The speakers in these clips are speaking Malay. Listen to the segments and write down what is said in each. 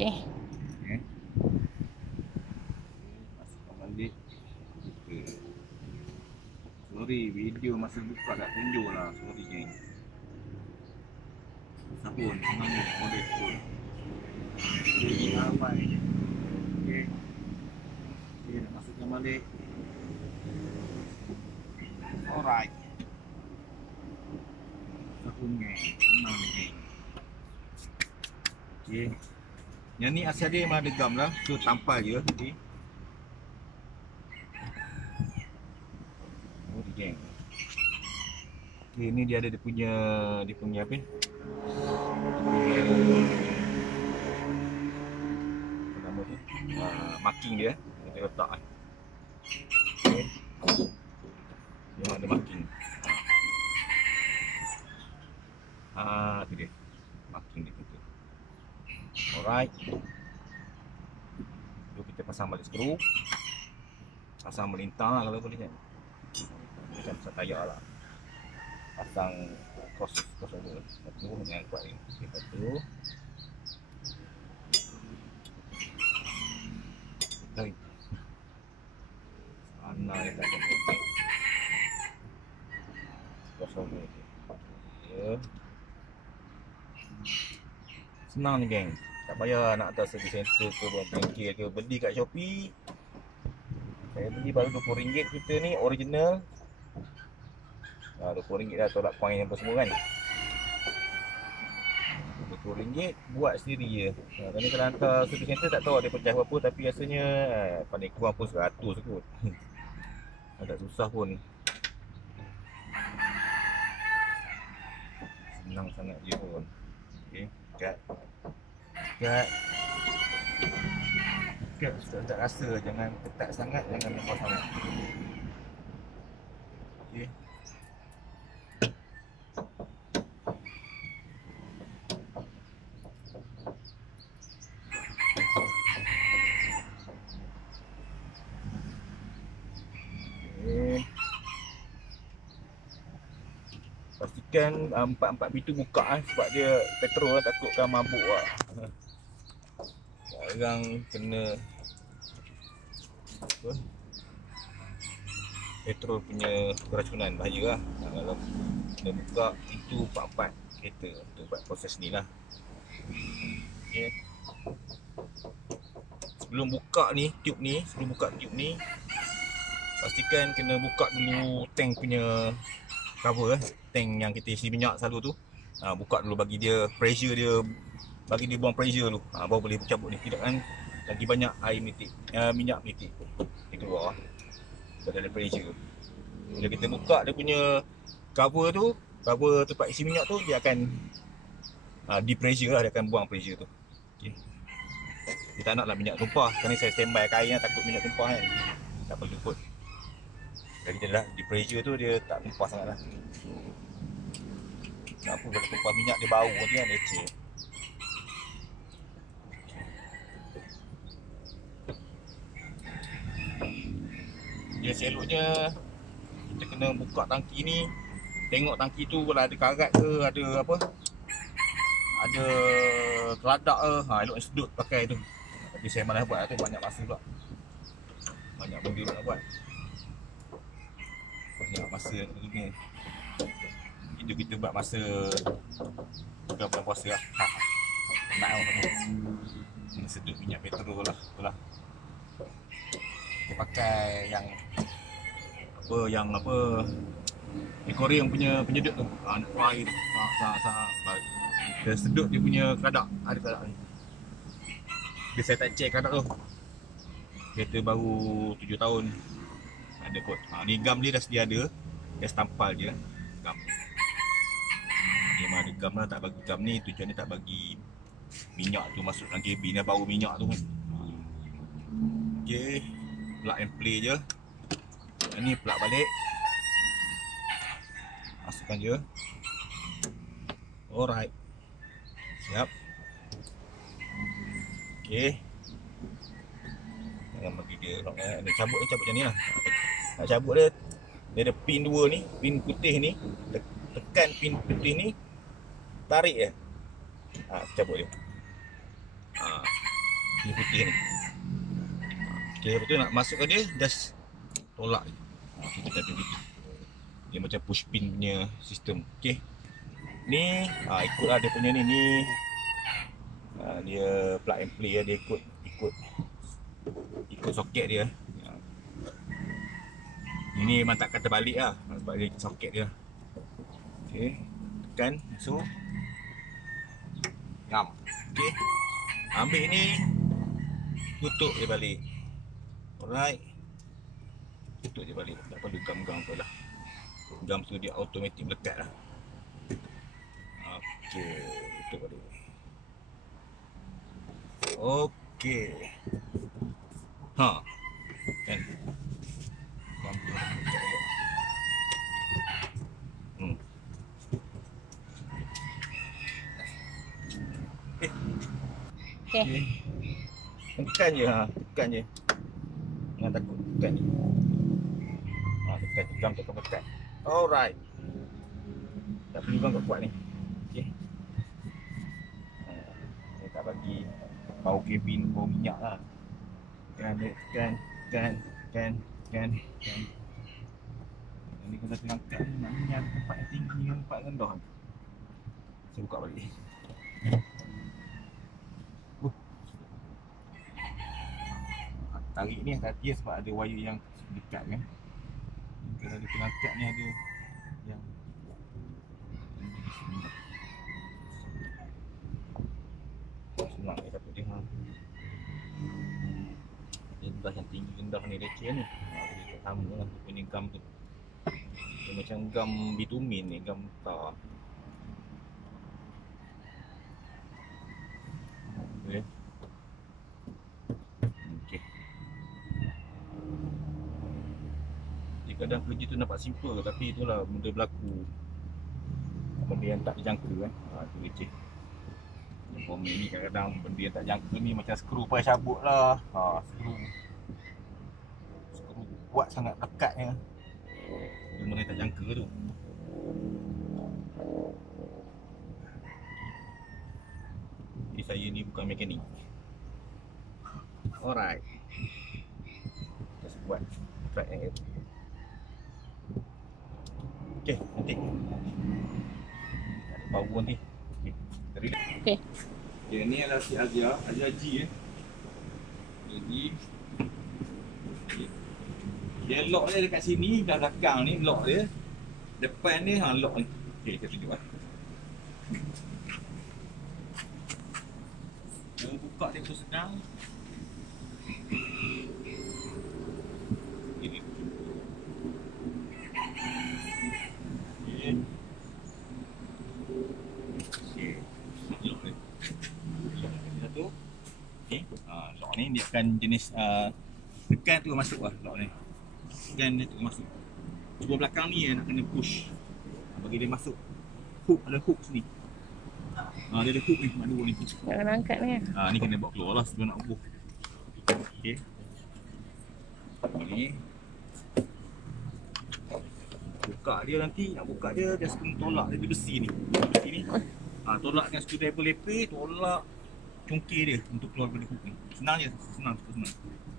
Okey. Okay. Masukkan balik. Sorry, video masa buka tak tunjuk lah. Sorry geng. Sabun, senang je, model sabun. Ini ramai je. Okay. Okay, nak masukkan balik. Alright. Sabun geng, senang je geng. Okay. Yang ni asal dia memang ada gam lah. So tampal je. Okay. Oh geng. Okay, ni dia ada dia punya apa ni? Apa nama tu? Marking dia. Kita letak kan. Okay. Memang ada marking. Tu dia. Marking dia tu. Alright. Lalu kita pasang balik skru. Pasang melintang lah kalau boleh kan. Macam pasang tayak lah. Pasang crossover. Satu yang kuat ni. Lepas tu tarik. Sana dia tak ada potek. Crossover tu. Ya. Senang ni geng. Tak payah nak hantar service center ke bengkel ke. Beli kat Shopee. Saya beli baru RM20 kita ni original. RM20 dah tolak coin apa semua kan. RM20 buat sendiri je. Kerana kalau hantar service center tak tahu dia pecah berapa, tapi rasanya paling kurang pun 100 kot. Agak susah pun. Senang sangat je pun. Okey, cut. Tak rasa, jangan ketat sangat, jangan lembab sangat. Okey. Pastikan 4 pintu buka sebab dia petrol lah, takutkan mabuk lah. Sekarang kena apa? Petrol punya keracunan bahaya lah. Kalau kena buka pintu 4 kereta untuk buat proses ni lah. Okay. Sebelum buka tube ni, pastikan kena buka dulu tank punya cover tank yang kita isi minyak selalu tu. Buka dulu, bagi dia pressure dia, bagi dia buang pressure dulu. Baru boleh cabut ni. Tidak kan lagi banyak air menitik, minyak menitik dia keluar. Sebab ada pressure. Bila kita buka dia punya cover tempat isi minyak tu, dia akan depressure lah, dia akan buang pressure tu. Okay. Dia tak naklah minyak tumpah. Kerana saya standby kain lah, takut minyak tumpah kan. Tak perlu kot. Jadi dia dah depressure tu, dia tak tumpah sangat lah. Kenapa kalau tumpah minyak dia bau nanti kan, leceh. Dia seloknya kita kena buka tangki ni, tengok tangki tu kalau ada karat ke, ada apa, ada keladak ke, elok sedut pakai tu. Tapi saya malas buat tu, banyak masa pula. Banyak benda nak buat. Banyak masa ni. Itu kita buat masa bulan puasa lah. Nak tu. Sedut minyak petrol lah. Itulah. Kita pakai yang aquarium punya penyedut tu. Nak keluar air tu. Kita sedut dia punya keladak. Ada keladak ni. Dia saya tak check keladak tu. Kereta baru 7 tahun. Ada kot. Ni gam dia dah sedia ada. Just tampal je gam. Dia memang ada gam lah, tak bagi gam ni tujuan dia tak bagi minyak tu masuk dalam kabin dia, bau minyak tu kan. Okey, plug and play je. Yang ni plug balik. Masukkan je. Alright. Siap. Okey. Jangan bagi dia lock eh. Dia cabut macam ni lah. Nak cabut dia ada pin 2 ni, pin putih ni. Tekan pin putih ni, tarik je. Cabut dia. putih ni. Okay, lepas tu nak masukkan dia, just tolak. Kita dah begitu. Dia macam push pin punya sistem. Okay. Ni ikutlah dia punya ni. Dia plug and play dia ikut soket dia. Ini memang tak kata balik lah sebab dia soket dia. Okay, tekan, masuk. Ngam. Okay, ambil ni, tutup dia balik. Alright, tutup dia balik. Tak perlu gam-gam tu lah. Gam tu dia automatik melekat lah. Okay, tutup balik. Okay. Kan. Gam tu melekat dia. Okay. Tekan je, tekan je. Jangan takut, tekan je. Tekan, gam tekan. Alright. Tak perlu gam kuat ni. Okay. Saya tak bagi bau kabin, bau minyak lah. Tekan. Ini kalau terangkat ni maknanya ada tempat yang tinggi dan tempat yang rendah. Saya buka balik. Tarik ni hati-hati sebab ada wire yang dekat kan. Kalau dia terangkat ni ada yang senang dia dapat dia. Dia belah yang tinggi rendah ni leceh ni. Dia tak sama lah punya gam tu. Dia macam gam bitumin ni, gam tar. Okay. Kadang kerja tu nampak simple tapi itulah benda berlaku. Benda yang tak dijangka kan. Tu leceh. Komen ni kadang-kadang benda yang tak jangka ni macam skru pakai cabut lah. Skru kuat sangat lekatnya. Benda yang tak jangka tu. Jadi saya ni bukan mekanik. Alright. Kita buat track yang itu. Okay, nanti ada power nanti. Okay. Okay, ni adalah si Azia G Jadi dia lock dia dekat sini, dah belakang ni lock dia. Depan ni lock ni. Okay, kita tunjuk lah. Dia buka dia tu senang. Lock ni dia akan jenis tekan tu masuk lah lock ni. Tekan dia tu masuk. Cuba belakang ni nak kena push. Bagi dia masuk. Hook, ada hook sini. Dia ada hook ni, mak dua ni. Jangan angkat ni. Ni kena bawa keluar lah sebelum nak buh. Okey. Ni. Buka dia nanti, nak buka dia kena tolak dia besi ni. Besi ni. Tolak dengan screwdriver leper, tolak congkir dia untuk keluar daripada hook ni. Senang je, senang.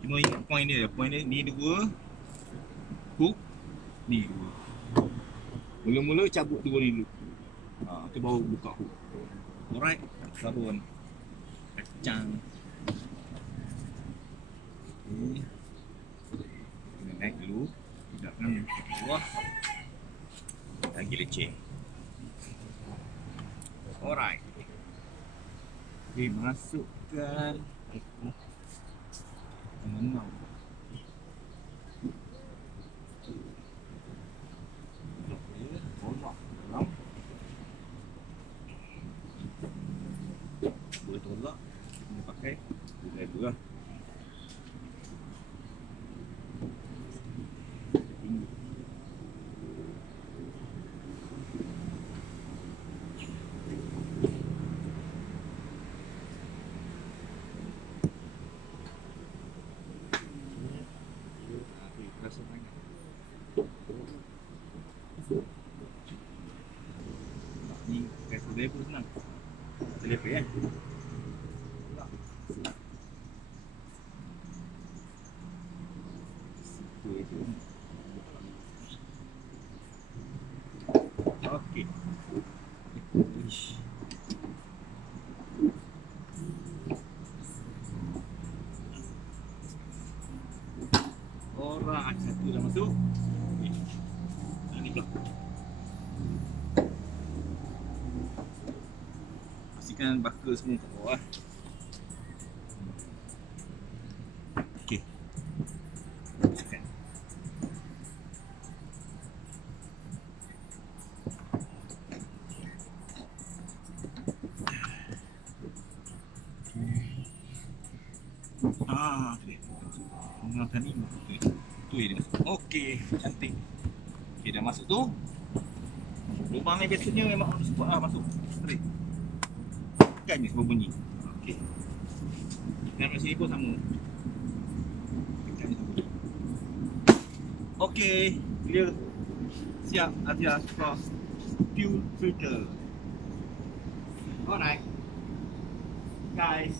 Cuma ingat point dia ni dua. Hook ni dua. Mula-mula cabut dua ni dulu. Tu baru buka hook. Alright, sabun. Kacang. Okay. Kena naik dulu. Tidak kan bawah. Lagi leceh. Alright. Okay, masukkan. Mengenal. Boleh tolak, boleh pakai, boleh dua. Ni kasi level senang. Level kan. Satu dah masuk. Okey. Ni pula. Pastikan bakar semua kat bawah. Okey. Masukkan. Okey. Menggunakan ni. Tu dia masuk. Okey, cantik. Okey, dah masuk tu. Lubang ni biasanya memang harus buat masuk straight. Kan ni sebab bunyi. Okey. Dan kat sini pun sama. Okey, clear. Siap Azia for fuel filter. Alright. Guys.